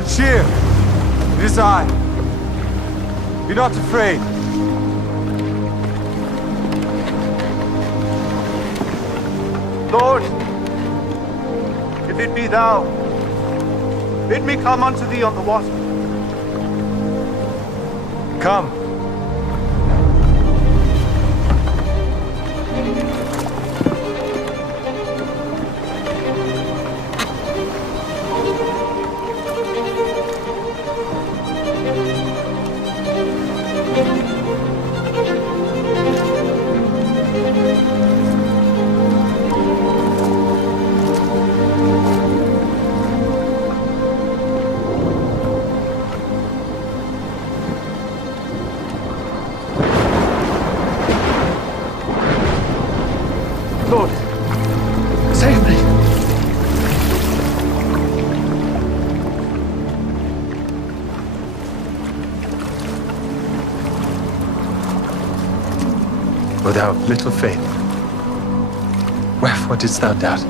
good cheer. It is I. Be not afraid. Lord, if it be thou, bid me come unto thee on the water. Come. Lord, save me. O thou of little faith, wherefore didst thou doubt?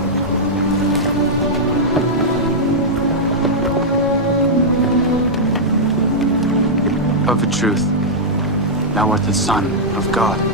Of a truth, thou art the Son of God.